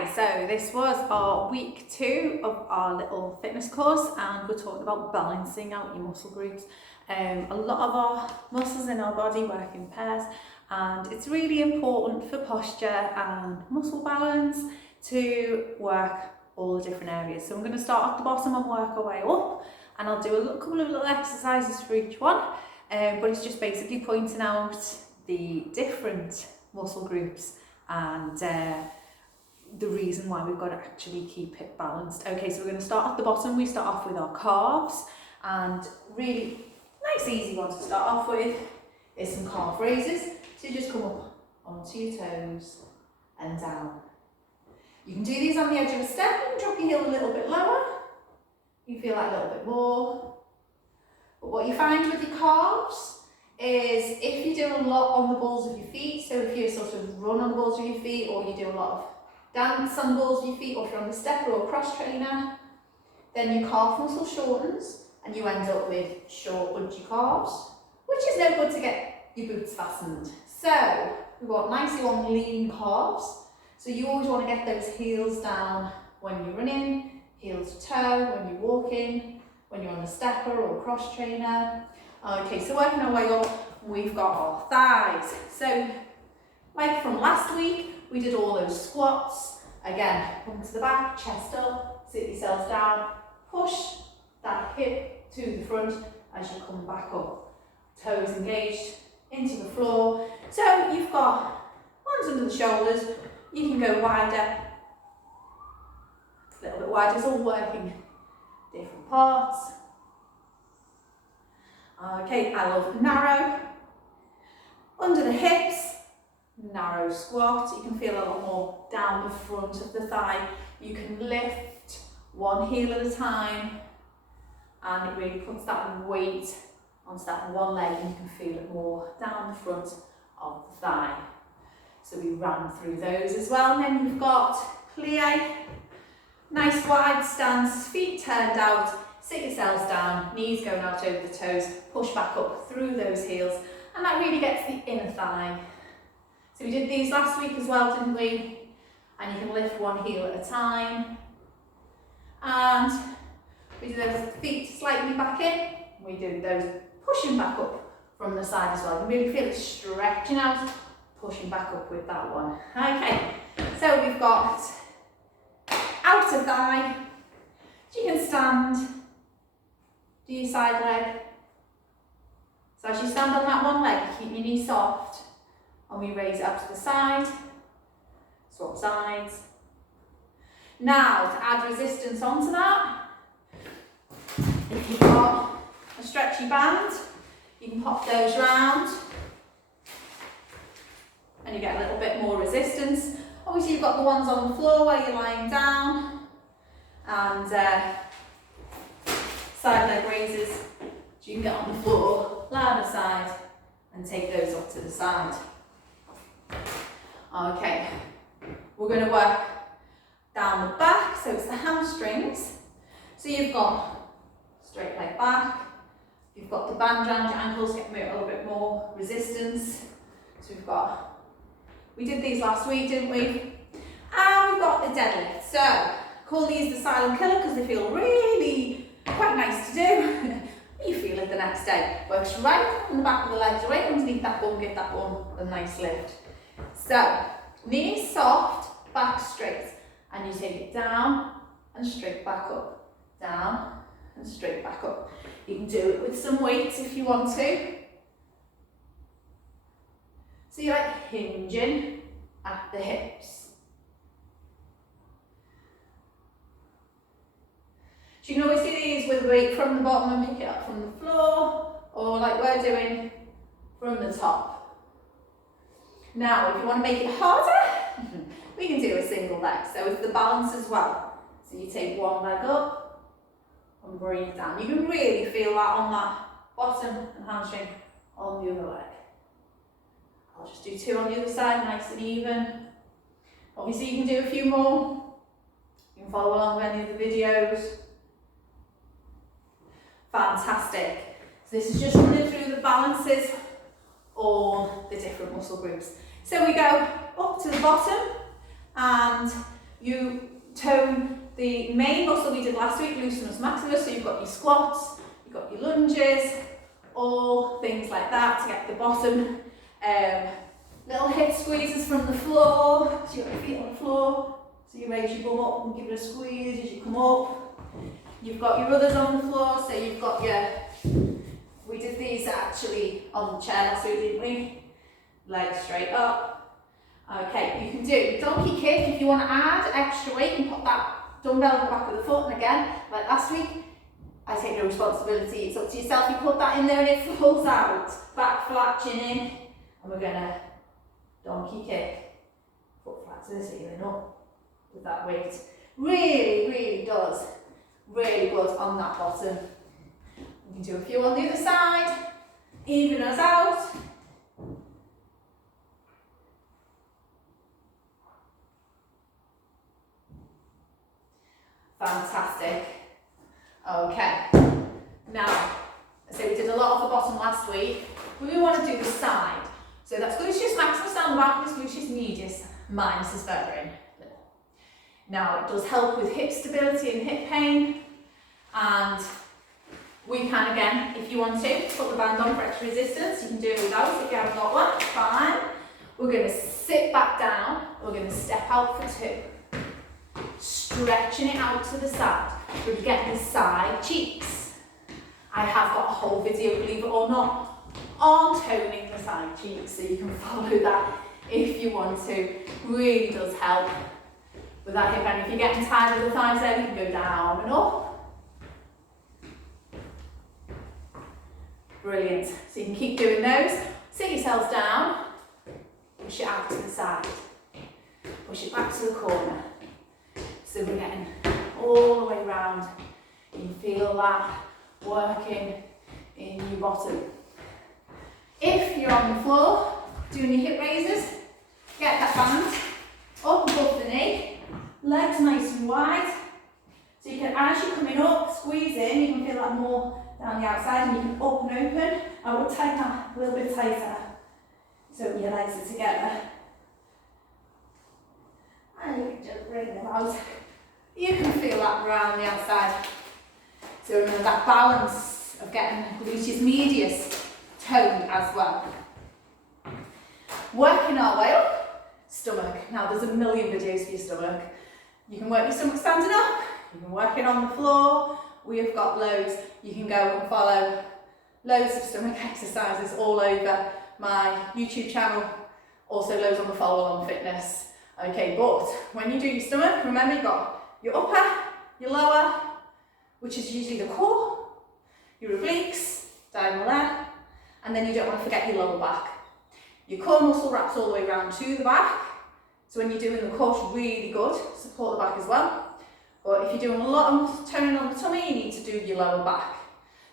Okay, so this was our week 2 of our little fitness course, and we're talking about balancing out your muscle groups. A lot of our muscles in our body work in pairs, and it's really important for posture and muscle balance to work all the different areas. So I'm going to start at the bottom and work our way up, and I'll do a couple of little exercises for each one, but it's just basically pointing out the different muscle groups and the reason why we've got to actually keep it balanced. Okay, so we're going to start at the bottom. We start off with our calves, and really nice easy one to start off with is some calf raises. So you just come up onto your toes and down. You can do these on the edge of a step. You can drop your heel a little bit lower. You feel that a little bit more. But what you find with your calves is if you do a lot on the balls of your feet, so if you sort of run on the balls of your feet, or you do a lot of dance on the balls of your feet, or if you're on the stepper or cross trainer, then your calf muscle shortens and you end up with short bunchy calves, which is no good to get your boots fastened. So we want nice long lean calves. So you always want to get those heels down when you're running, heel to toe when you're walking, when you're on the stepper or cross trainer. Okay, so working our way up, we've got our thighs. So like from last week, we did all those squats. Again, come to the back, chest up, sit yourselves down, push that hip to the front as you come back up. Toes engaged into the floor. So you've got hands under the shoulders. You can go wider, a little bit wider. It's all working different parts. Okay, I love narrow. Under the hips, narrow squat. You can feel a lot more down the front of the thigh. You can lift one heel at a time, and it really puts that weight onto that one leg, and you can feel it more down the front of the thigh. So we ran through those as well. And then you've got plie, nice wide stance, feet turned out, sit yourselves down, knees going out over the toes, push back up through those heels, and that really gets the inner thigh. So we did these last week as well, didn't we? And you can lift one heel at a time. And we do those feet slightly back in. We do those pushing back up from the side as well. You can really feel it stretching out, pushing back up with that one. Okay, so we've got outer thigh. So you can stand, do your side leg. So as you stand on that one leg, keep your knee soft, and we raise it up to the side, swap sides. Now, to add resistance onto that, if you've got a stretchy band, you can pop those round, and you get a little bit more resistance. Obviously, you've got the ones on the floor where you're lying down, and side leg raises, so you can get on the floor, lie on the side, and take those up to the side. Okay, we're going to work down the back, so it's the hamstrings. So you've got straight leg back, you've got the band around your ankles, get a little bit more resistance. So we did these last week, didn't we? And we've got the deadlift. So call these the silent killer because they feel really quite nice to do. You feel it the next day. Works right on the back of the legs, right underneath that bum, give that bum a nice lift. So, knees soft, back straight, and you take it down and straight back up, down and straight back up. You can do it with some weights if you want to. So you're like hinging at the hips. So you can always do these with weight from the bottom and pick it up from the floor, or like we're doing, from the top. Now, if you want to make it harder, we can do a single leg. So it's the balance as well. So you take one leg up and breathe down. You can really feel that on that bottom and hamstring on the other leg. I'll just do 2 on the other side, nice and even. Obviously, you can do a few more. You can follow along with any of the videos. Fantastic. So this is just running through the balances, all the different muscle groups. So we go up to the bottom and you tone the main muscle we did last week, gluteus maximus, so you've got your squats, you've got your lunges, all things like that to get the bottom. Little hip squeezes from the floor, so you've got your feet on the floor, so you raise your bum up and give it a squeeze as you come up. You've got your others on the floor, so you've got your, we did these actually on the chair last week, didn't we? Legs straight up. Okay, you can do donkey kick if you want to add extra weight and put that dumbbell on the back of the foot, and again, like last week, I take no responsibility, it's up to yourself. You put that in there and it falls out, back flat, chin in, and we're gonna donkey kick, foot flat to the ceiling up with that weight. Really, really does, really good on that bottom. We can do a few on the other side, even us out. Fantastic. Okay, now, so we did a lot of the bottom last week. We want to do the side. So that's gluteus maximus down the back, gluteus medius, minus is further in. Now, it does help with hip stability and hip pain. And we can, again, if you want to, put the band on for extra resistance. You can do it without if you haven't got one, fine. We're going to sit back down. We're going to step out for 2. Stretching it out to the side. We're getting the side cheeks. I have got a whole video, believe it or not, on toning the side cheeks, so you can follow that if you want to. Really does help with that hip, and if you're getting tired of the thighs there, you can go down and up. Brilliant. So you can keep doing those. Sit yourselves down, push it out to the side, push it back to the corner. So we're getting all the way round. You can feel that working in your bottom. If you're on the floor doing your hip raises, get that band up above the knee, legs nice and wide. So you can, as you're coming up, squeeze in, you can feel that more down the outside, and you can up and open. I would tighten that a little bit tighter so your legs are together. And you can just bring them out. You can feel that around the outside. So remember that balance of getting gluteus medius toned as well. Working our way up, stomach. Now there's a million videos for your stomach. You can work your stomach standing up, you can work it on the floor. We have got loads. You can go and follow loads of stomach exercises all over my YouTube channel. Also loads on the Follow Along Fitness. Okay, but when you do your stomach, remember you've got your upper, your lower, which is usually the core, your obliques, diagonal there, and then you don't want to forget your lower back. Your core muscle wraps all the way around to the back, so when you're doing the core, it's really good, support the back as well. But if you're doing a lot of toning on the tummy, you need to do your lower back.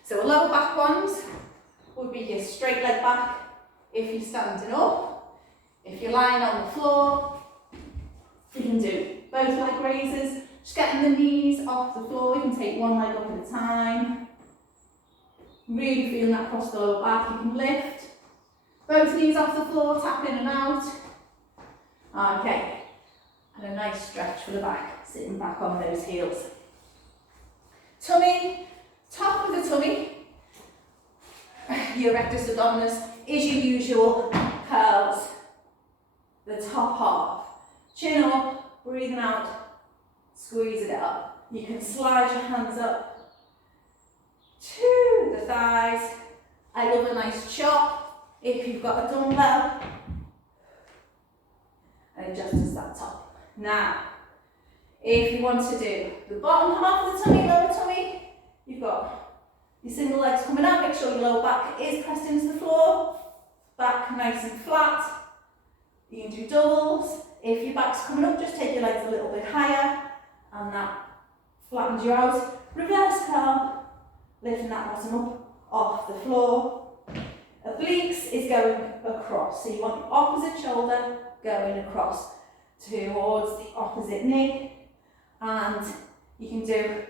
So lower back ones would be your straight leg back if you're standing up. If you're lying on the floor, you can do both leg raises. Just getting the knees off the floor. You can take one leg up at a time. Really feeling that across the lower back. You can lift both knees off the floor, tap in and out. Okay, and a nice stretch for the back, sitting back on those heels. Tummy, top of the tummy. Your rectus abdominis is your usual curls. The top half. Chin up, breathing out. Squeezing it up. You can slide your hands up to the thighs. I love a nice chop if you've got a dumbbell. And just as that top. Now, if you want to do the bottom half of the tummy, lower tummy, you've got your single legs coming up. Make sure your lower back is pressed into the floor. Back nice and flat. You can do doubles. If your back's coming up, just take your legs a little bit higher. And that flattens you out. Reverse curl, lifting that bottom up off the floor. Obliques is going across, so you want your opposite shoulder going across towards the opposite knee, and you can do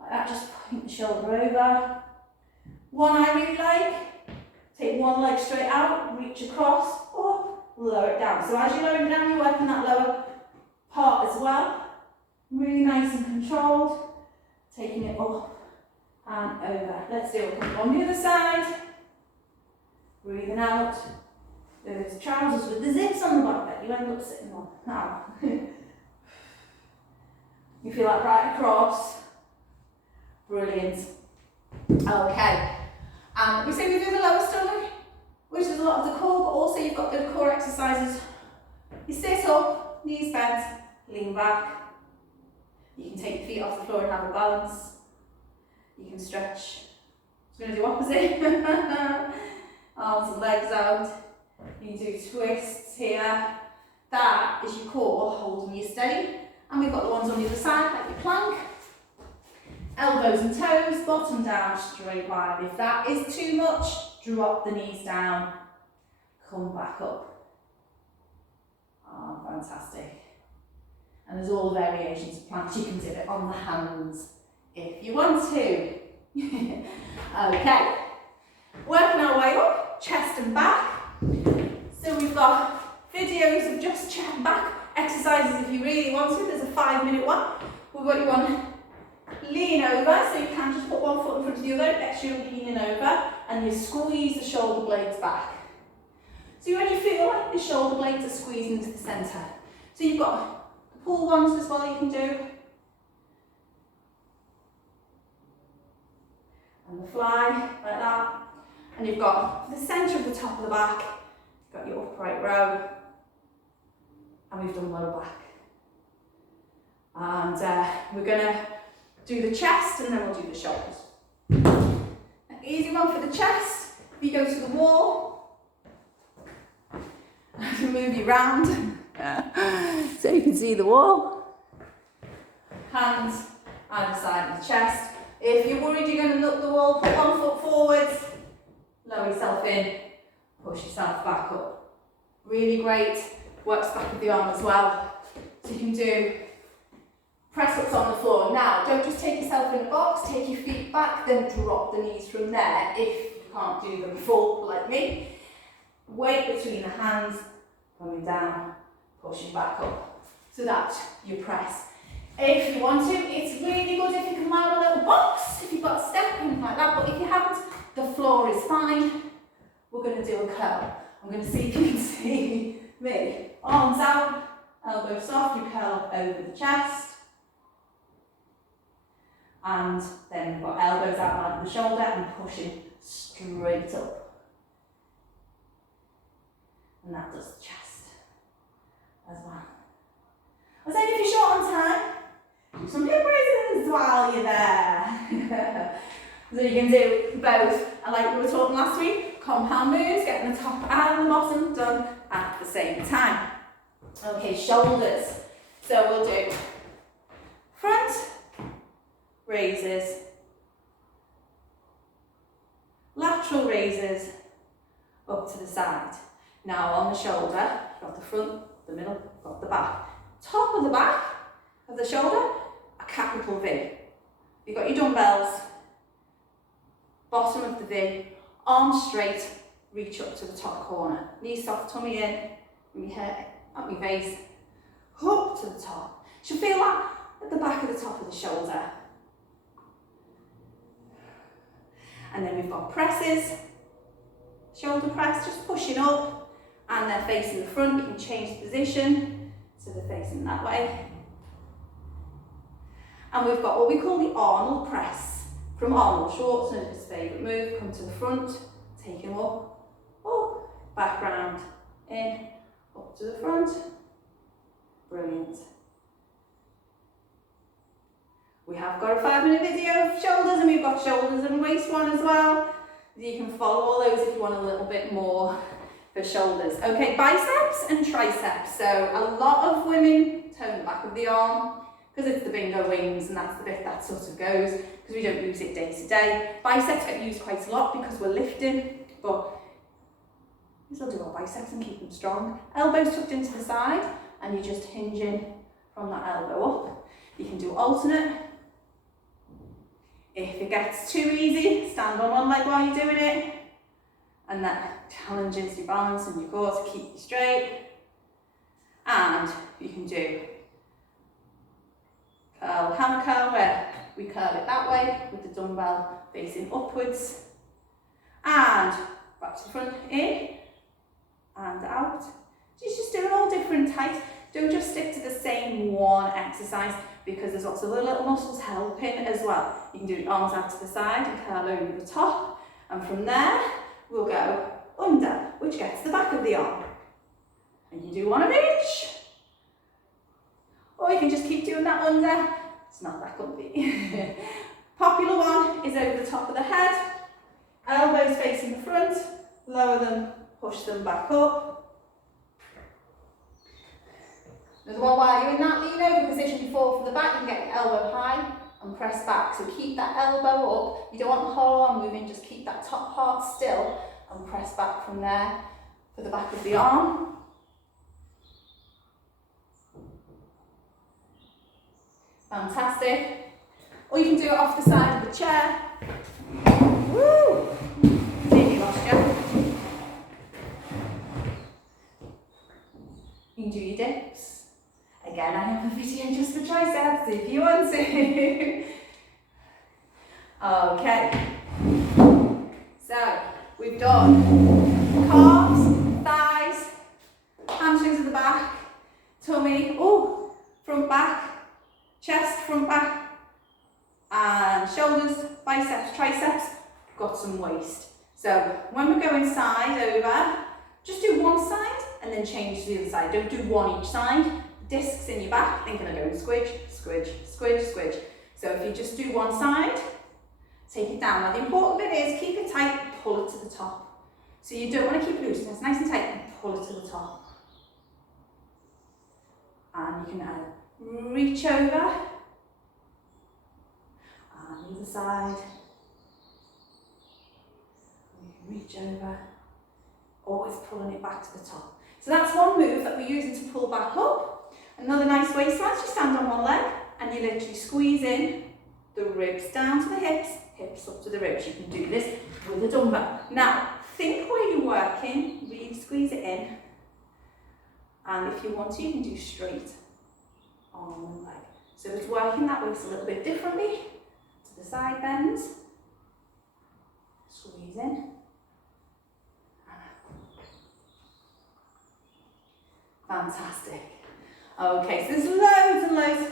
like that, just point the shoulder over. One I really like, take one leg straight out, reach across, or lower it down. So as you're lowering down, you're working that lower part as well. Really nice and controlled. Taking it up and over. Let's do it on the other side. Breathing out. Those trousers with the zips on the back that you end up sitting on. Now, you feel that right across. Brilliant. Okay. And we say we do the lower stomach, which is a lot of the core, but also you've got the core exercises. You sit up, knees bent, lean back. You can take your feet off the floor and have a balance. You can stretch. I'm going to do opposite. Arms and legs out. You can do twists here. That is your core holding you steady. And we've got the ones on the other side, like your plank. Elbows and toes, bottom down, straight wide. If that is too much, drop the knees down. Come back up. Oh, fantastic. And there's all variations of planks. You can do it on the hands if you want to. Okay. Working our way up, chest and back. So we've got videos of just chest and back exercises if you really want to. There's a 5-minute one. We've got you on lean over, so you can just put one foot in front of the other, gets you leaning over, and you squeeze the shoulder blades back. So when you feel like the shoulder blades are squeezing into the centre. So you've got the pull ones as well you can do. And the fly, like that. And you've got the centre of the top of the back, you've got your upright row, and we've done low back. And we're going to do the chest and then we'll do the shoulders. An easy one for the chest. If you go to the wall, I can move you round so you can see the wall. Hands either side of the chest. If you're worried you're going to look the wall, put one foot forwards, lower yourself in, push yourself back up. Really great. Works back with the arm as well. So you can do press ups on the floor. Now, don't just take yourself in a box, take your feet back, then drop the knees from there if you can't do them full like me. Weight between the hands, coming down, pushing back up. So that's your press. If you want to, it's really good if you can mount a little box, if you've got a step, anything like that, but if you haven't, the floor is fine. We're going to do a curl. I'm going to see if you can see me. Arms out, elbows soft, you curl over the chest. And then we've got elbows out like the shoulder and pushing straight up. And that does the chest as well. I was saying if you're short on time, do some hip raises while you're there. So you can do both. And like we were talking last week, compound moves, getting the top and the bottom done at the same time. Okay, shoulders. So we'll do front raises, lateral raises up to the side. Now on the shoulder, you've got the front, the middle, you've got the back. Top of the back of the shoulder, a capital V. You've got your dumbbells, bottom of the V, arms straight, reach up to the top corner. Knees soft, tummy in, from your head, up your face, up to the top. You should feel that at the back of the top of the shoulder. And then we've got presses, shoulder press, just pushing up, and they're facing the front. You can change the position, so they're facing that way. And we've got what we call the Arnold press. From Arnold Schwarzenegger's favourite move, come to the front, take him up, back round, in, up to the front. Brilliant. We have got a 5-minute video of shoulders, and we've got shoulders and waist one as well. You can follow all those if you want a little bit more for shoulders. Okay, biceps and triceps. So a lot of women tone the back of the arm because it's the bingo wings, and that's the bit that sort of goes because we don't use it day to day. Biceps get used quite a lot because we're lifting, but we still do our biceps and keep them strong. Elbows tucked into the side, and you're just hinging from that elbow up. You can do alternate. If it gets too easy, stand on one leg while you're doing it, and that challenges your balance and your core to keep you straight. And you can do we curl it that way with the dumbbell facing upwards. And back to the front, in and out. Just doing all different types. Don't just stick to the same one exercise because there's lots of other little muscles helping as well. You can do the arms out to the side and curl over the top. And from there, we'll go under, which gets the back of the arm. And you do one of each. Or you can just keep doing that under. It's not that comfy. Popular one is over the top of the head. Elbows facing the front. Lower them, push them back up. There's one while you're in that lean over position, you fall for the back, you can get your elbow high and press back. So keep that elbow up. You don't want the whole arm moving, just keep that top part still and press back from there for the back of the arm. Fantastic. Or you can do it off the side of the chair. Woo! Same posture. You can do your dips. Again, I have a video just for triceps if you want to. Okay. So, we've done calves, thighs, hamstrings at the back, tummy, front back, chest, front back, and shoulders, biceps, triceps, got some waist. So, when we're going side over, just do one side and then change to the other side. Don't do one each side. Discs in your back, thinking of going squidge, squidge, squidge, squidge. So if you just do one side, take it down. Now the important bit is keep it tight, pull it to the top. So you don't want to keep it loose, it's nice and tight and pull it to the top. And you can now reach over, and the other side. You can reach over, always pulling it back to the top. So that's one move that we're using to pull back up. Another nice waist stance, you stand on one leg and you literally squeeze in the ribs down to the hips, hips up to the ribs. You can do this with a dumbbell. Now, think where you're working, really squeeze it in. And if you want to, you can do straight on one leg. So it's working that waist a little bit differently to the side bends. Squeeze in. Fantastic. Okay, so there's loads and loads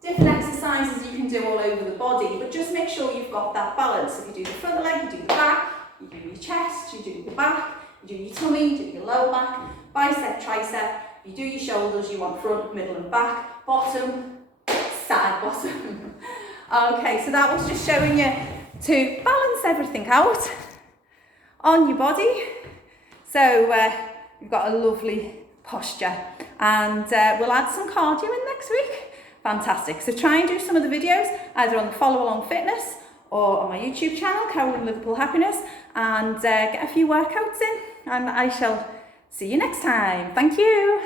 different exercises you can do all over the body, but just make sure you've got that balance. If you do the front of the leg, you do the back, you do your chest, you do the back, you do your tummy, you do your lower back, bicep, tricep, you do your shoulders, you want front, middle and back, bottom, side, bottom. Okay, so that was just showing you to balance everything out on your body. So you've got a lovely posture, and we'll add some cardio in next week. Fantastic. So try and do some of the videos either on the Follow Along Fitness or on my YouTube channel, Carolyn Liverpool Happiness, and get a few workouts in, and I shall see you next time. Thank you.